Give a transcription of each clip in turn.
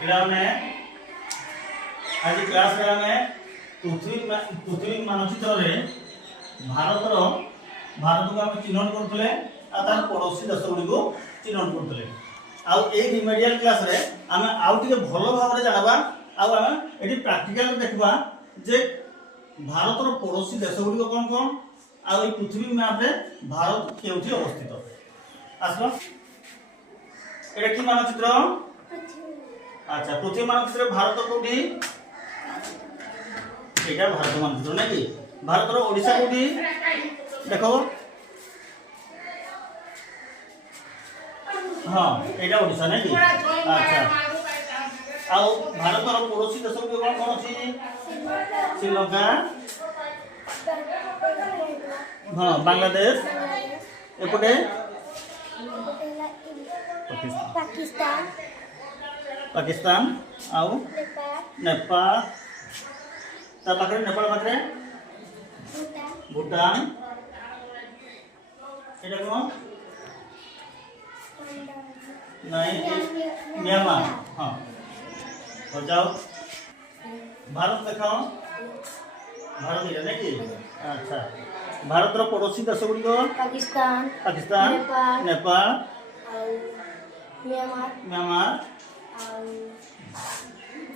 ପିଲାମାନେ ଆଜି କ୍ଲାସରେ ଆମେ ପୃଥିବୀ ମାନଚିତ୍ରରେ ଭାରତକୁ ଆମେ ଚିହ୍ନଟ କରୁଥିଲେ ଆଉ ତାର ପଡ଼ୋଶୀ ଦେଶଗୁଡ଼ିକୁ ଚିହ୍ନଟ କରୁଥିଲେ। ଆଉ ଏଇ ରିମେଡିଆଲ କ୍ଲାସରେ ଆମେ ଆଉ ଟିକେ ଭଲ ଭାବରେ ଜାଣିବା ଆଉ ଆମେ ଏଠି ପ୍ରାକ୍ଟିକାଲ ଦେଖିବା ଯେ ଭାରତର ପଡ଼ୋଶୀ ଦେଶଗୁଡ଼ିକ କ'ଣ କ'ଣ ଆଉ ଏଇ ପୃଥିବୀ ମ୍ୟାପରେ ଭାରତ କେଉଁଠି ଅବସ୍ଥିତ। আসলো এটা কি মানচিত্র? আচ্ছা পৃথিবী মানচিত্রে ভারত কোটি? এটা ভারত মানচিত্র নাকি? ভারতর ওড়িশা কোটি দেখো? হ্যাঁ এটা ওড়িশা নাকি? আচ্ছা আর ভারতর পড়োশী দেশ কোন কোন আছে? শ্রীলঙ্কা, হ্যাঁ বাংলাদেশ, এপটে पाकिस्तान आउ नेपाल ता पाखरे नेपाल पाखरे भूटान एटा कोन नहीं म्यांमार। हां हो जाओ भारत देखाओ भारत इरा नहीं। अच्छा भारतर पड़ोसी देश गुडी को पाकिस्तान नेपाल म्यांमार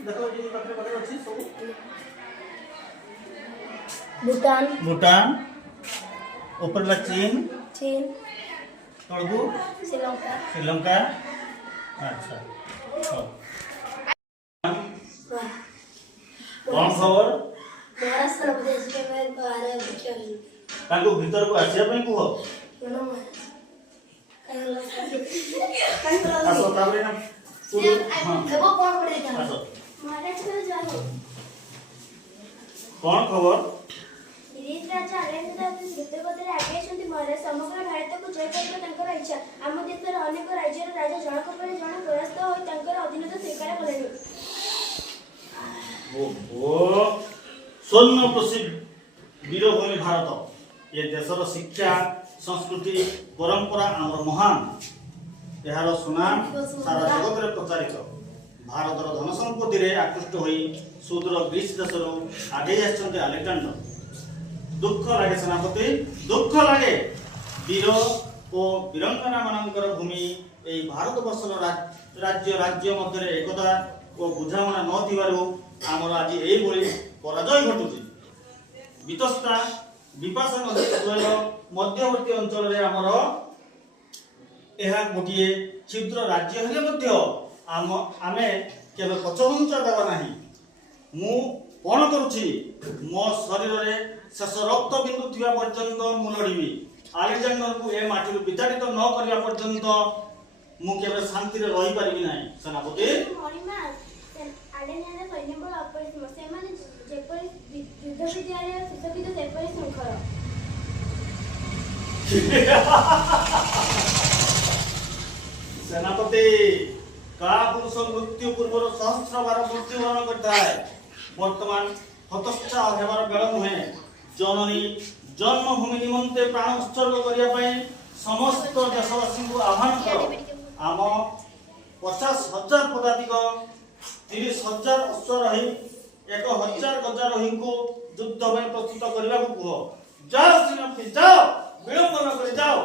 देखो जी पाखरे पाखरे अछि सब भूटान ऊपर ला चीन तळगु श्रीलंका। अच्छा कौन खबर महाराष्ट्र प्रदेश के में बाहर ताको भीतर को आसिया पई कुह आसो ताबरे ना हां देखो कौन पड़े था आसो महाराष्ट्र जाओ कौन खबर गिरीश राजा आलेंद्र द्रुतगतिरे आगे अछंती महाराज समग्र भारत को जय करबा तांकर इच्छा आम देशर अनेक राज्यर राजा जनक पर जण परास्त होई तांकर अधीनता स्वीकार कलेनी। ओ स्वर्ण प्रसिद्ध वीरभूमि भारत ये देशर शिक्षा संस्कृति परंपरा आमर महान यार सुनाम सारा जगत रे प्रचारित। भारतर धन संपत्ति रे आकृष्ट होई सुदूर ग्रीस देशरो आगे आछन्ते अलेक्जेंडर। दुख लागे सेनापति दुख लागे वीर ओ वीरंगना मानकर भूमि ए भारत वर्षर राज्य मध्य एकता ओ बुझामणा न थिबारु आमर आज एई बोली पराजय घटुची। वितस्ता विपासन नदीर मध्यवर्ती अंचल रे आमर एहा गोटिए क्षुद्र राज्य हेले मध्य आमे केबे पछघुंचा देबा नाही। मु कोन करूची मो शरीर रे शेष रक्त बिंदु थिबा पर्यंत मु लड़ीबी। अलेक्जेंडर को ए माटी विताड़ित न करिया पर्यंत मु केबे शांति रे रही परिबी नाही। सेनापति आलेनियार सैन्यबल अपरिसीम सेमाने जेपरि युद्ध विद्यालय सुशोभित सेपरि शृंखल। सेनापति का पुरुष मृत्यु पूर्व सहस्र बार मृत्युवरण करता है वर्तमान हतश्चा हेबार बेल नुहे। जननी जन्मभूमि निमंते प्राण उत्सर्ग करिया पई समस्त देशवासी को आह्वान कर आम 50,000 पदातिक 30,000 अश्व रही 1,000 गजा रही को युद्ध में प्रस्तुत करने को कह। जाओ सेनापति जाओ विलंब न कर जाओ।